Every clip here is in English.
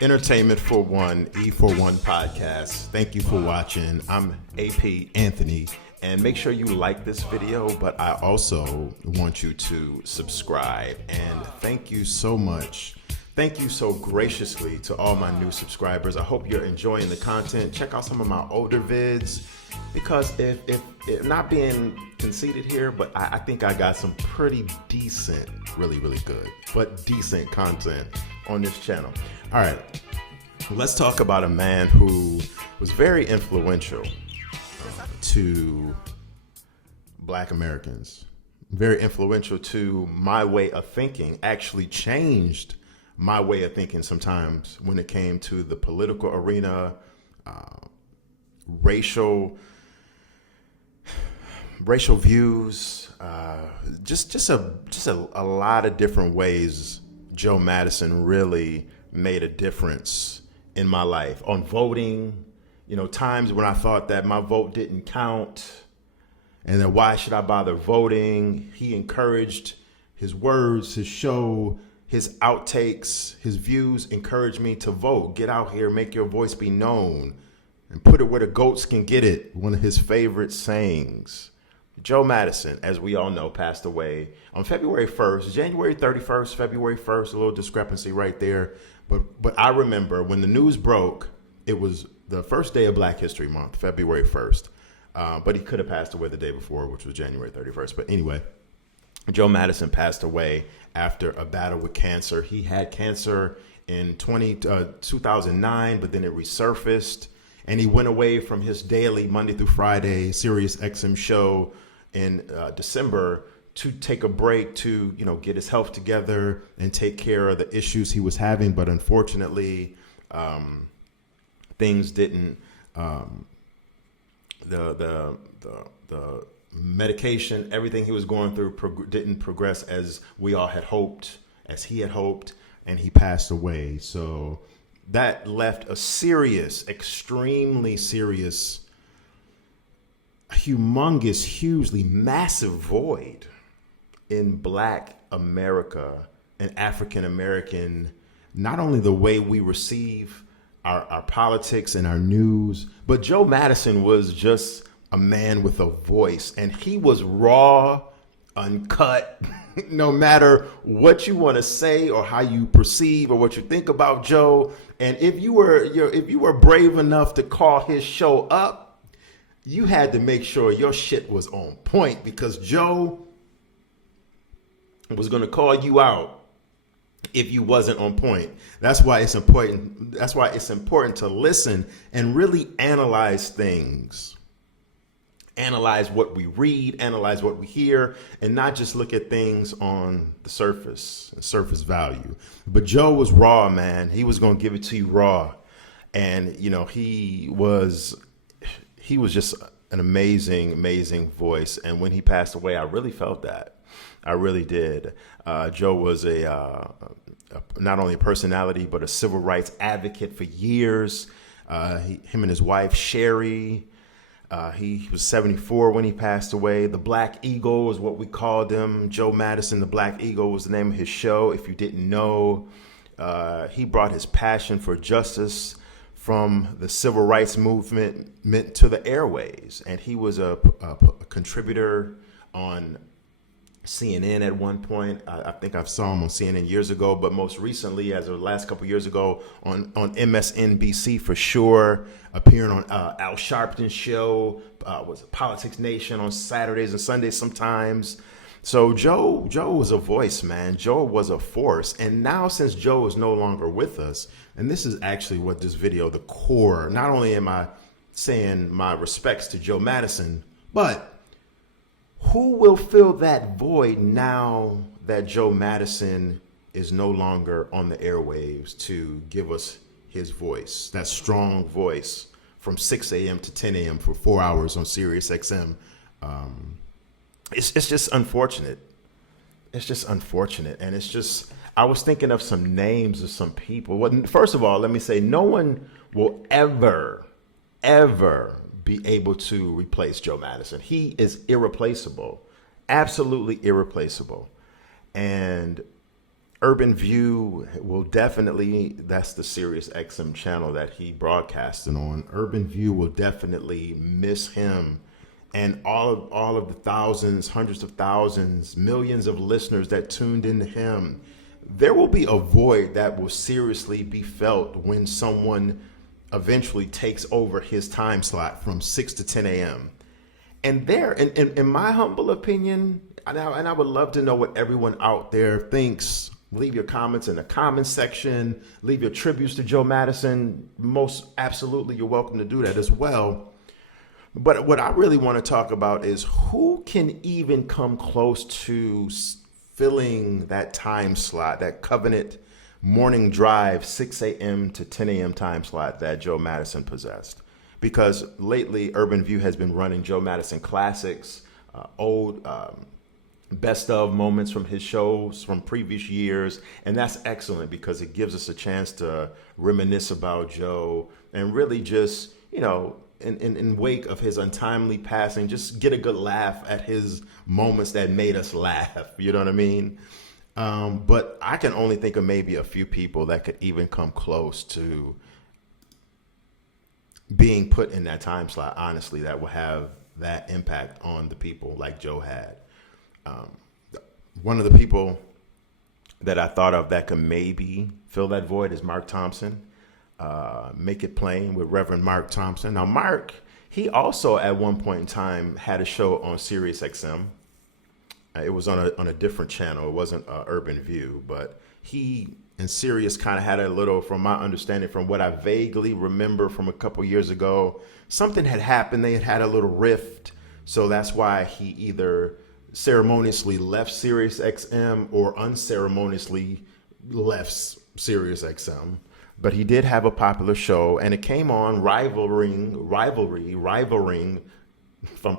Entertainment for One, E for One podcast. Thank you for watching. I'm AP Anthony, and make sure you like this video, but I also want you to subscribe. And thank you so much. Thank you so graciously to all my new subscribers. I hope you're enjoying the content. Check out some of my older vids, because if not being conceited here, but I think I got some pretty decent, really good, but decent content on this channel. All right, let's talk about a man who was very influential to Black Americans, very influential to my way of thinking, actually changed my way of thinking sometimes when it came to the political arena, racial views, just a lot of different ways. Joe Madison really made a difference in my life on voting. You know, times when I thought that my vote didn't count, and then why should I bother voting? He encouraged his words, his show, his outtakes, his views encouraged me to vote. Get out here, make your voice be known, and put it where the goats can get it. One of his favorite sayings. Joe Madison, as we all know, passed away on February 1st, January 31st, February 1st, a little discrepancy right there. But I remember when the news broke, it was the first day of Black History Month, February 1st. But he could have passed away the day before, which was January 31st. But anyway, Joe Madison passed away after a battle with cancer. He had cancer in 2009, but then it resurfaced. And he went away from his daily Monday through Friday SiriusXM show in December to take a break to, get his health together and take care of the issues he was having. But unfortunately, things didn't. The medication, everything he was going through didn't progress as we all had hoped, as he had hoped, and he passed away. So that left a serious, extremely serious, humongous, hugely massive void in Black America and African American, not only the way we receive our politics and our news, but Joe Madison was just a man with a voice, and he was raw, uncut, no matter what you want to say or how you perceive or what you think about Joe. And if you were brave enough to call his show up, you had to make sure your shit was on point, because Joe was going to call you out if you wasn't on point. That's why it's important. That's why it's important to listen and really analyze things. Analyze what we read, analyze what we hear, and not just look at things on the surface value. But Joe was raw, man. He was going to give it to you raw. And, he was just an amazing voice. And when he passed away, I really felt that. I really did. Joe was not only a personality, but a civil rights advocate for years. Him and his wife, Sherry, he was 74 when he passed away. The Black Eagle is what we called him. Joe Madison, the Black Eagle, was the name of his show. If you didn't know, he brought his passion for justice from the civil rights movement to the airways. And he was a contributor on CNN at one point. I think I saw him on CNN years ago, but most recently, as of the last couple of years ago, on MSNBC for sure, appearing on Al Sharpton's show, was it Politics Nation on Saturdays and Sundays sometimes. So Joe was a voice, man. Joe was a force. And now, since Joe is no longer with us, and this is actually what this video, the core, not only am I saying my respects to Joe Madison, but who will fill that void now that Joe Madison is no longer on the airwaves to give us his voice, that strong voice from 6 a.m. to 10 a.m. for 4 hours on SiriusXM? It's just unfortunate. It's just unfortunate. And it's just, I was thinking of some names of some people. Well, first of all, let me say, no one will ever be able to replace Joe Madison. He is irreplaceable, absolutely irreplaceable. And Urban View will definitely, that's the SiriusXM channel that he broadcasting on. Urban View will definitely miss him and all of the thousands, hundreds of thousands, millions of listeners that tuned into him. There will be a void that will seriously be felt when someone eventually takes over his time slot from 6 to 10 a.m. And there, in my humble opinion, and I would love to know what everyone out there thinks. Leave your comments in the comments section. Leave your tributes to Joe Madison. Most absolutely, you're welcome to do that as well. But what I really want to talk about is who can even come close to filling that time slot, that covenant morning drive, 6 a.m. to 10 a.m. time slot that Joe Madison possessed. Because lately, Urban View has been running Joe Madison classics, old best of moments from his shows from previous years. And that's excellent because it gives us a chance to reminisce about Joe and really just, in wake of his untimely passing, just get a good laugh at his moments that made us laugh. You know what I mean? But I can only think of maybe a few people that could even come close to being put in that time slot, honestly, that will have that impact on the people like Joe had. One of the people that I thought of that could maybe fill that void is Mark Thompson. Make It Plain with Reverend Mark Thompson. Now, Mark, he also at one point in time had a show on SiriusXM. It was on a different channel. It wasn't Urban View, but he and Sirius kind of had a little, from my understanding, from what I vaguely remember from a couple years ago, something had happened. They had a little rift. So that's why he either ceremoniously left SiriusXM or unceremoniously left SiriusXM. But he did have a popular show, and it came on rivaling, if I'm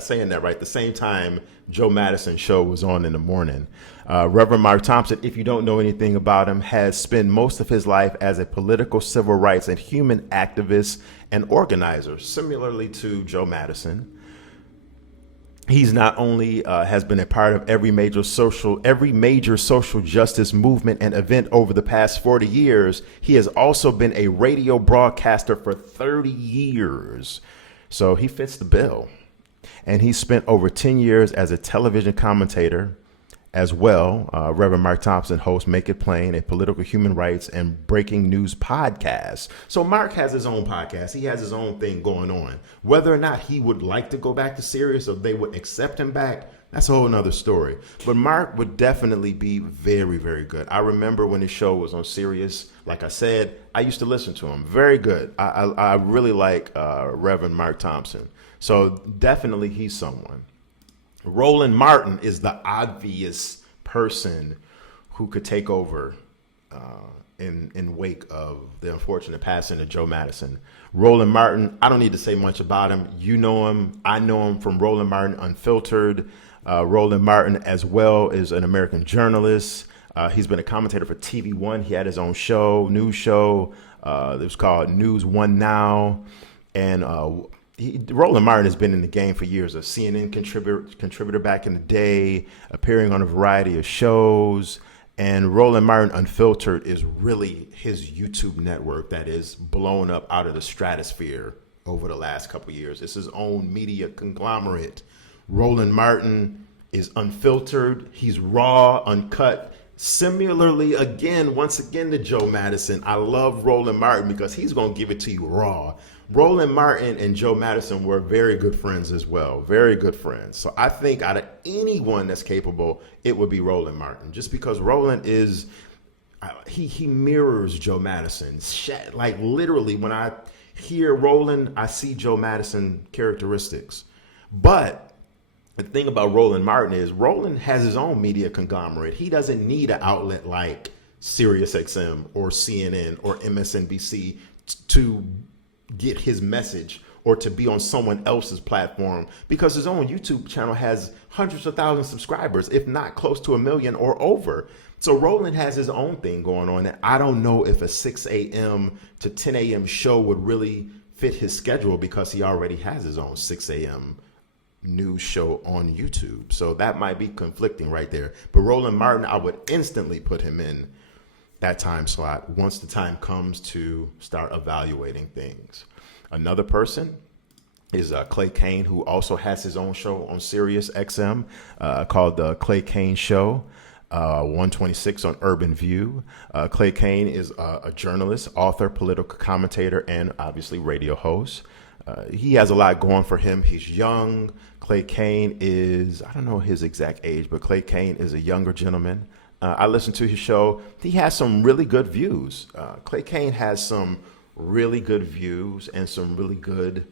saying that right, the same time Joe Madison show was on in the morning. Reverend Mark Thompson, if you don't know anything about him, has spent most of his life as a political, civil rights, and human activist and organizer, similarly to Joe Madison. He's not only has been a part of every major social justice movement and event over the past 40 years, he has also been a radio broadcaster for 30 years. So he fits the bill. And he spent over 10 years as a television commentator as well. Reverend Mark Thompson hosts Make It Plain, a political human rights and breaking news podcast. So Mark has his own podcast. He has his own thing going on. Whether or not he would like to go back to Sirius or they would accept him back, that's a whole nother story. But Mark would definitely be very, very good. I remember when his show was on Sirius, like I said, I used to listen to him. Very good. I really like Reverend Mark Thompson. So definitely he's someone. Roland Martin is the obvious person who could take over in wake of the unfortunate passing of Joe Madison. Roland Martin, I don't need to say much about him. You know him. I know him from Roland Martin Unfiltered. Roland Martin as well is an American journalist. He's been a commentator for TV One. He had his own show, news show. It was called News One Now. And Roland Martin has been in the game for years, a CNN contributor back in the day, appearing on a variety of shows. And Roland Martin Unfiltered is really his YouTube network that is blown up out of the stratosphere over the last couple of years. It's his own media conglomerate. Roland Martin is unfiltered. He's raw, uncut. Similarly, once again to Joe Madison, I love Roland Martin because he's going to give it to you raw. Roland Martin and Joe Madison were very good friends as well. Very good friends. So I think out of anyone that's capable, it would be Roland Martin. Just because Roland is, he mirrors Joe Madison. Like literally when I hear Roland, I see Joe Madison characteristics. But the thing about Roland Martin is Roland has his own media conglomerate. He doesn't need an outlet like SiriusXM or CNN or MSNBC to get his message or to be on someone else's platform, because his own YouTube channel has hundreds of thousands of subscribers, if not close to 1 million or over. So Roland has his own thing going on. And I don't know if a 6 a.m. to 10 a.m. show would really fit his schedule because he already has his own 6 a.m. news show on YouTube. So that might be conflicting right there. But Roland Martin, I would instantly put him in that time slot once the time comes to start evaluating things. Another person is Klay Kane, who also has his own show on SiriusXM called the Klay Kane Show, 126 on Urban View. Klay Kane is a journalist, author, political commentator, and obviously radio host. He has a lot going for him. He's young. Klay Kane is, I don't know his exact age, but Klay Kane is a younger gentleman. I listened to his show. He has some really good views. Klay Kane has some really good views and some really good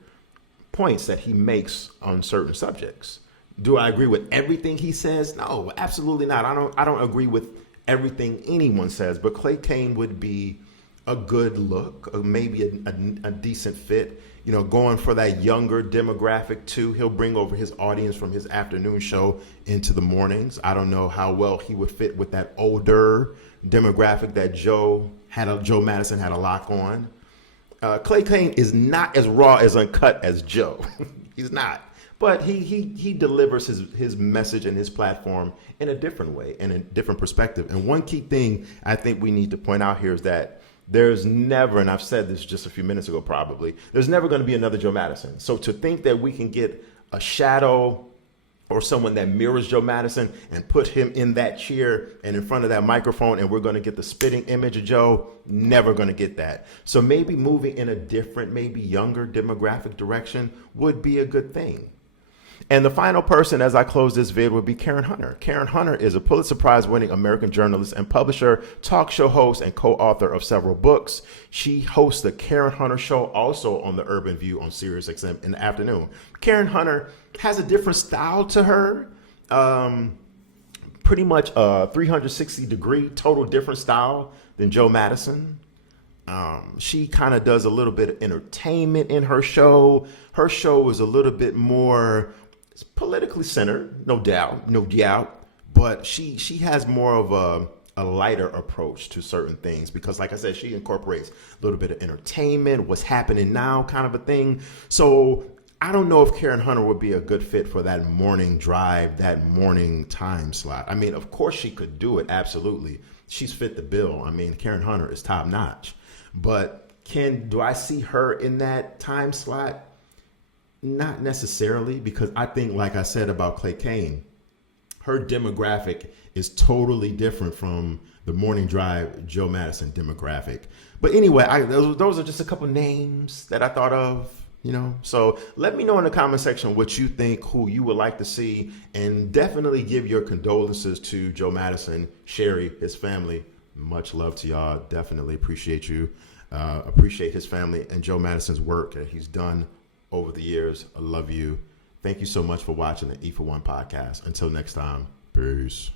points that he makes on certain subjects. Do I agree with everything he says? No, absolutely not. I don't agree with everything anyone says, but Klay Kane would be a good look, maybe a decent fit. You know, going for that younger demographic too. He'll bring over his audience from his afternoon show into the mornings. I don't know how well he would fit with that older demographic that Joe Madison had a lock on. Klay Kane is not as raw as uncut as Joe. He's not. But he delivers his message and his platform in a different way and a different perspective. And one key thing I think we need to point out here is that there's never, and I've said this just a few minutes ago probably, there's never going to be another Joe Madison. So to think that we can get a shadow or someone that mirrors Joe Madison and put him in that chair and in front of that microphone and we're going to get the spitting image of Joe, never going to get that. So maybe moving in a different, maybe younger demographic direction would be a good thing. And the final person, as I close this vid, would be Karen Hunter. Karen Hunter is a Pulitzer Prize-winning American journalist and publisher, talk show host, and co-author of several books. She hosts the Karen Hunter Show, also on the Urban View on SiriusXM in the afternoon. Karen Hunter has a different style to her, pretty much a 360-degree total different style than Joe Madison. She kind of does a little bit of entertainment in her show. Her show is a little bit more politically centered, no doubt, but she has more of a lighter approach to certain things because, like I said, she incorporates a little bit of entertainment, what's happening now kind of a thing. So I don't know if Karen Hunter would be a good fit for that morning drive, that morning time slot. I mean, of course she could do it, absolutely. She's fit the bill. I mean, Karen Hunter is top notch. But do I see her in that time slot? Not necessarily, because I think, like I said about Klay Kane, her demographic is totally different from the morning drive Joe Madison demographic. But anyway, those are just a couple names that I thought of, you know. So let me know in the comment section what you think, who you would like to see, and definitely give your condolences to Joe Madison, Sherry, his family. Much love to y'all. Definitely appreciate you. Appreciate his family and Joe Madison's work that he's done over the years. I love you. Thank you so much for watching the E for One podcast. Until next time, peace.